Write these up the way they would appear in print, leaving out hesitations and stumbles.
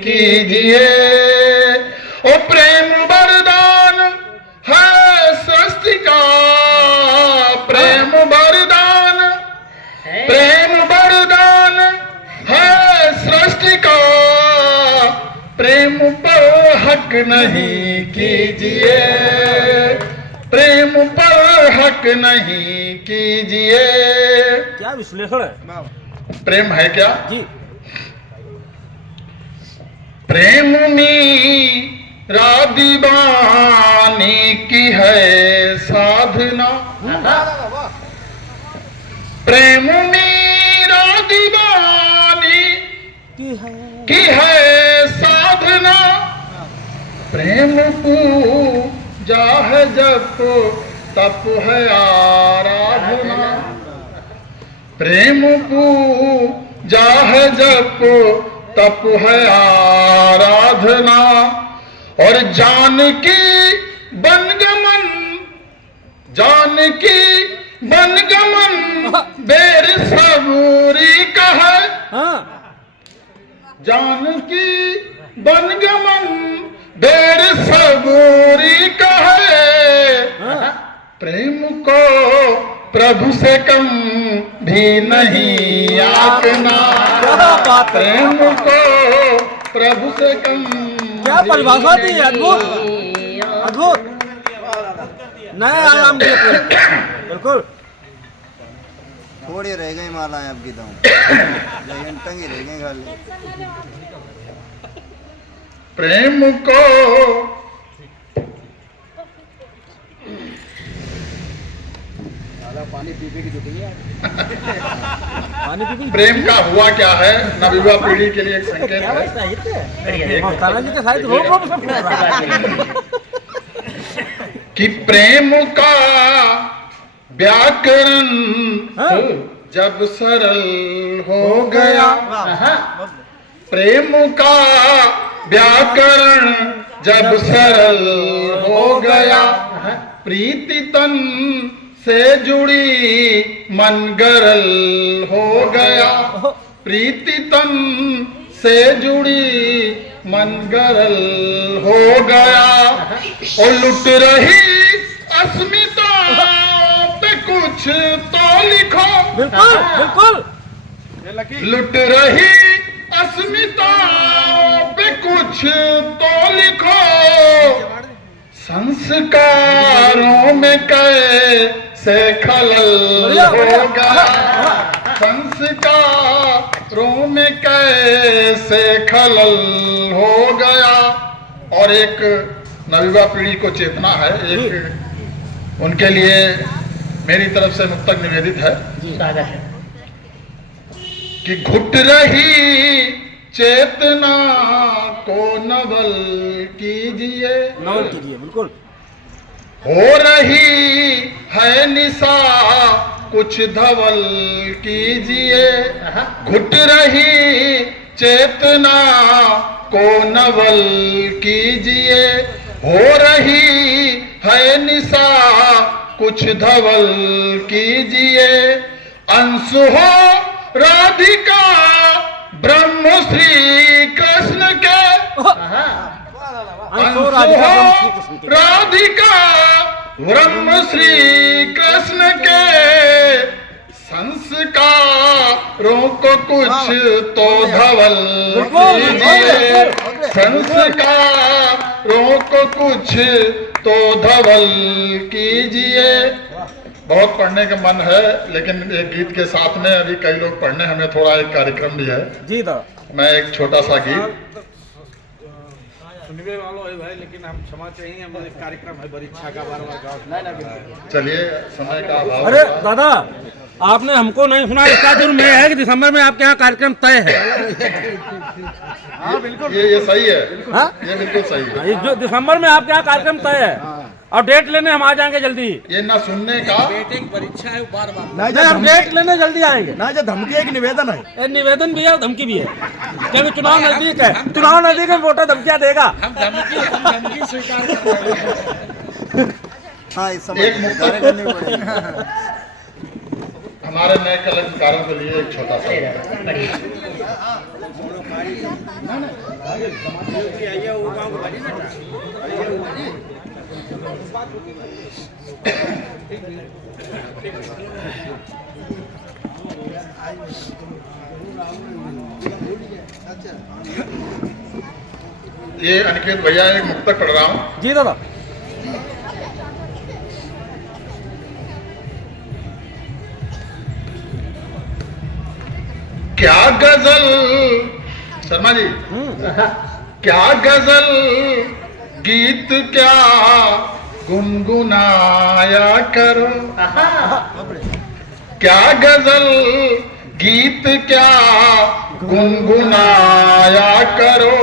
कीजिए। ओ प्रेम वरदान है सृष्टि का, प्रेम वरदान, प्रेम वरदान है सृष्टि का, प्रेम पर हक नहीं कीजिए, प्रेम पर हक नहीं कीजिए। क्या विश्लेषण है। प्रेम है क्या जी। प्रेम मेरा दीवानी की है साधना, प्रेम मेरा दीवानी की है साधना, प्रेम पूजा है जप तप है आराधना, प्रेम पूजा है जप तप है आराधना। और जानकी बनगमन, जानकी बनगमन बेर सबूरी का है, जानकी बनगमन बेर सबूरी का है, प्रेम को प्रभु से कम भी नहीं आंकना, प्रेम को प्रभु से कम। क्या परिभाषा थी, अद्भुत अद्भुत, नया आयाम दिए प्रेम। बिल्कुल। थोड़ी रह गई मालाएं आपकी तो, लेकिन टंगी रह गई खाली। प्रेम को पानी पी पी की जुटी है। पानी पी। प्रेम का हुआ क्या है, नवयुवा पीढ़ी के लिए एक संकेत है जी के साहित्य रोम सब फूट रहा है कि प्रेम का व्याकरण जब सरल हो गया, प्रेम का व्याकरण जब सरल हो गया, प्रीति तन से जुड़ी मन गरल हो गया, प्रीति तन से जुड़ी मन गरल हो गया। और लुट रही अस्मिता पे कुछ तो लिखो, बिल्कुल बिल्कुल, लुट रही अस्मिता पे कुछ तो लिखो, संस्कारों में कैसे खलल होगा, संस्कारों में कैसे खलल हो गया। और एक नवयुवा पीढ़ी को चेतना है, एक उनके लिए मेरी तरफ से मुक्तक निवेदित है कि घुट रही चेतना को नवल कीजिए, नवल कीजिए। बिल्कुल। हो रही है निशा कुछ धवल कीजिए, घुट रही चेतना को नवल कीजिए, हो रही है निशा कुछ धवल कीजिए। अंश हो राधिका ब्रह्म श्री कृष्ण के, अंश हो राधिका ब्रह्म श्री कृष्ण के, संस्कारों को कुछ तो धवल कीजिए, संस्कारों को कुछ तो धवल कीजिए। बहुत पढ़ने का मन है, लेकिन एक गीत के साथ में अभी कई लोग पढ़ने, हमें थोड़ा एक कार्यक्रम भी है जी। तो मैं एक छोटा सा गीत सुनने वालों है भाई, लेकिन हम क्षमा चाहिए, हमारे कार्यक्रम है बड़ी इच्छा का बार चलिए, समय का अभाव। अरे दादा, आपने हमको नहीं सुना, इसका जुर्म में है कि दिसंबर में आपके यहाँ कार्यक्रम तय है। हाँ बिल्कुल, ये सही है। हाँ? ये बिल्कुल सही है। ये जो दिसंबर में आपके यहाँ कार्यक्रम तय है, और डेट लेने हम आ जाएंगे जल्दी। ये ना सुनने का बेटे की परीक्षा है, बार बार नहीं, हम डेट लेने जल्दी आएंगे ना, जो धमकी है कि निवेदन है, ये निवेदन भी है और धमकी भी है, क्योंकि चुनाव नजदीक है, चुनाव नजदीक है, वोटर धमकियाँ देगा। हम धमकी स्वीकार कर रहे हैं। हाँ इस समय एक मुक्तक करनी पड़ेगी। हमारे नए कलाकारों के लिए एक छोटा सा ये अनिकेत भैया एक मुक्तक पढ़ रहा हूँ। जी दादा। क्या गजल, शर्मा जी, क्या गजल गीत क्या गुनगुनाया करो, क्या गजल गीत क्या गुनगुनाया करो,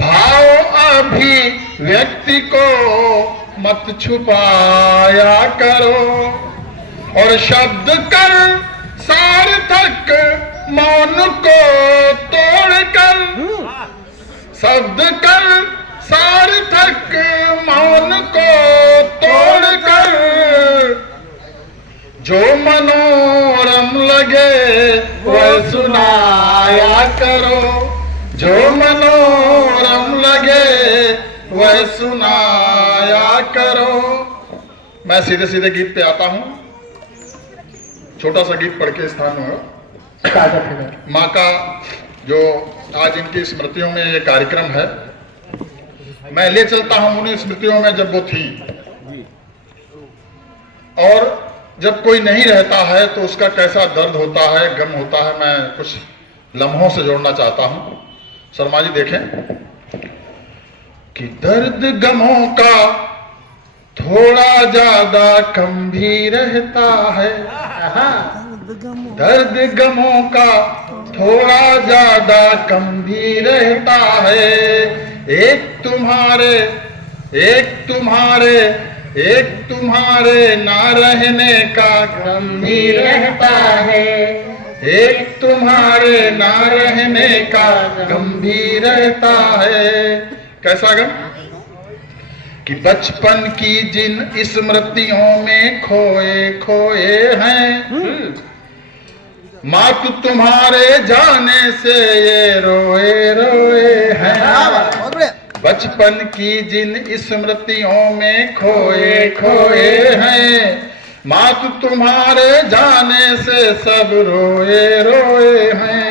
भाव अभिव्यक्ति को मत छुपाया करो, और शब्द कर सार्थक मौन को तोड़कर, शब्द कर सार्थक मौन को तोड़कर, जो मनोरम लगे वह सुनाया करो, जो मनोरम लगे वह सुनाया करो। मैं सीधे सीधे गीत पे आता हूं। छोटा सा गीत पढ़ के स्थान हुआ। माँ का जो आज इनकी स्मृतियों में ये कार्यक्रम है, मैं ले चलता हूं उन्हीं स्मृतियों में जब वो थी, और जब कोई नहीं रहता है तो उसका कैसा दर्द होता है, गम होता है। मैं कुछ लम्हों से जोड़ना चाहता हूं। शर्मा जी देखें कि दर्द गमों का थोड़ा ज्यादा कम भी रहता है, दर्द गमों का थोड़ा ज्यादा कम भी रहता है, एक तुम्हारे ना रहने का गम भी रहता है, एक तुम्हारे ना रहने का गम भी रहता है। कैसा गम? कि बचपन की जिन स्मृतियों में खोए खोए हैं, मात तुम्हारे जाने से ये रोए रोए हैं, बचपन की जिन स्मृतियों में खोए खोए हैं, मात तुम्हारे जाने से सब रोए रोए हैं।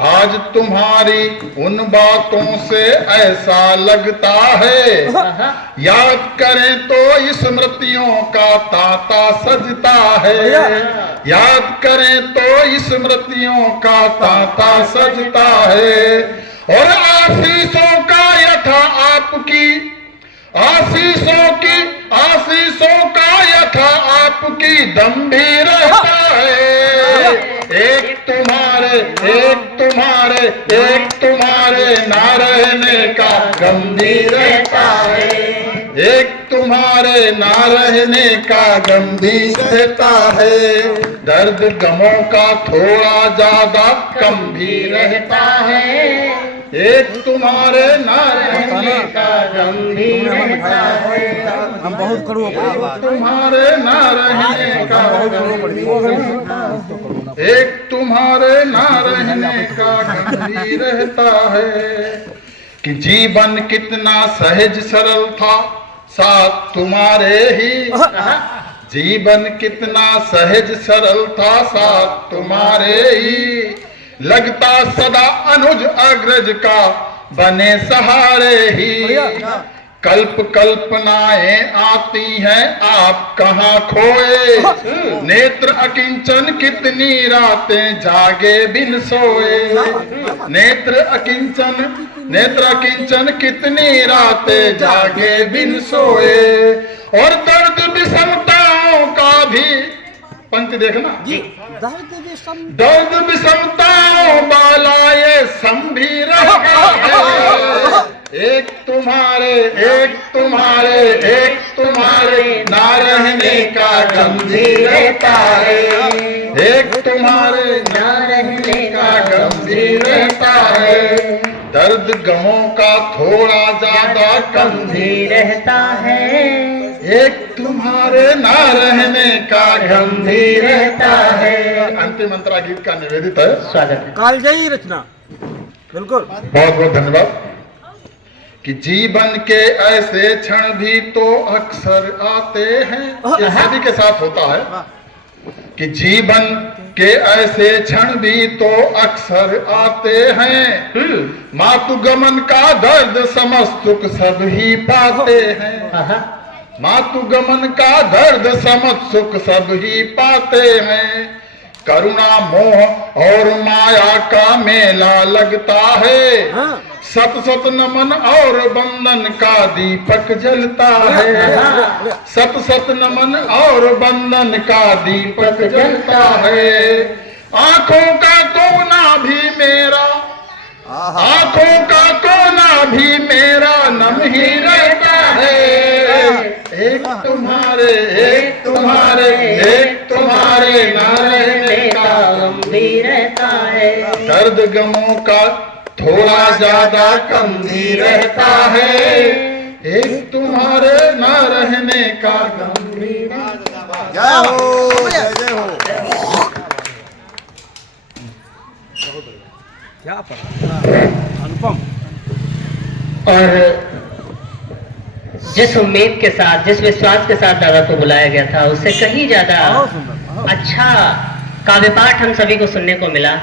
आज तुम्हारी उन बातों से ऐसा लगता है, याद करें तो स्मृतियों का तांता सजता है, याद करें तो स्मृतियों का तांता सजता है, और आशीषों का यथा आपकी आशीषों का यथा आपकी दम भी रहता है, एक तुम्हारे ना रहने का गम भी रहता है, एक तुम्हारे ना रहने का गम भी रहता है, दर्द गमों का थोड़ा ज्यादा कम भी रहता है, एक तुम्हारे ना रहने का गम भी रहता है, हम बहुत कड़वा तुम्हारे ना रहने का एक तुम्हारे ना रहने का गम भी रहता है। कि जीवन कितना सहज सरल था साथ तुम्हारे ही, जीवन कितना सहज सरल था साथ तुम्हारे ही, लगता सदा अनुज अग्रज का बने सहारे ही, कल्प कल्पनाएं आती हैं आप कहाँ खोए, नेत्र अकिंचन कितनी रातें जागे बिन सोए, नेत्र अकिंचन कितनी रातें जागे बिन सोए, और दर्द विषमताओं का भी, पंक्ति देखना, दर्द विषमताओं वाला ये संभीर है, एक तुम्हारे ना रहने का गम भी रहता है, एक तुम्हारे ना रहने का गम भी रहता है, दर्द गमों का थोड़ा ज्यादा कम भी रहता है, एक तुम्हारे ना रहने का गम भी रहता है। अंतिम अंतरा गीत का निवेदित है। कालजयी रचना। बिल्कुल। बहुत बहुत धन्यवाद। कि जीवन के ऐसे क्षण भी तो अक्सर आते हैं, ये सभी के साथ होता है। कि जीवन के ऐसे क्षण भी तो अक्सर आते हैं, मातु गमन का दर्द समझ सुख सब ही पाते हैं। मातु गमन का दर्द समझ सुख सब ही पाते हैं। करुणा मोह और माया का मेला लगता है, सत सत नमन और बंधन का दीपक जलता है। सत सत नमन और बंधन का दीपक जलता है। आंखों का कोना भी मेरा, आंखों का कोना भी मेरा नम ही रहता है। एक तुम्हारे, एक तुम्हारे, एक तुम्हारे न रहने का गम भी रहता है। दर्द गमों का थोड़ा ज्यादा कम भी रहता है, एक तुम्हारे न रहने का गम भी रहता है। जय हो, जय जय हो। क्या पढ़ा अनुपम। और जिस उम्मीद के साथ, जिस विश्वास के साथ दादा को बुलाया गया था, उससे कहीं ज्यादा बहुत सुंदर। अच्छा काव्य पाठ हम सभी को सुनने को मिला।